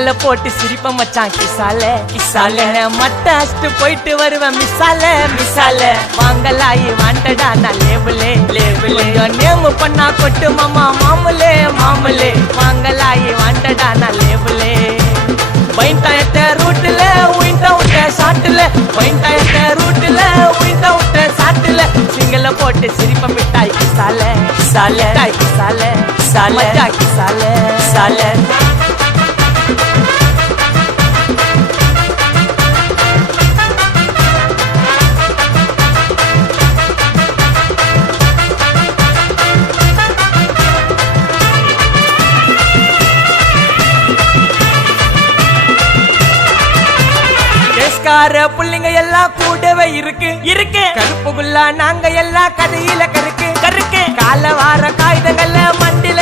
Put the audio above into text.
சிங்கல போட்டு சிரிப்ப மச்சான் கிசால கிசால மட்ட அஷ்டு போயிட்டு வருவேன் மிசால மிசால வாங்கலாயி வாண்டடா நான் லேபிளே லேபிளே நேம் பண்ணா கொட்டு மாமா மாமலே மாமலே வாங்கலாயி வாண்டடா நான் லேபிளே பைண்டாயத்த ரூட்ல உயிண்டா விட்ட சாட்டுல பைண்டாயத்த ரூட்ல உயிண்டா விட்ட சாட்டுல சிங்கல போட்டு சிரிப்ப மிட்டாய் கிசால கிசால கிசால கிசால கிசால கிசால புள்ளிங்க எல்லாம் கூடவே இருக்கு இருக்கு கருப்புக்குள்ள நாங்க எல்லாம் கதையில கருக்கு கருக்கு கால வார காகிதங்கள்ல மண்டில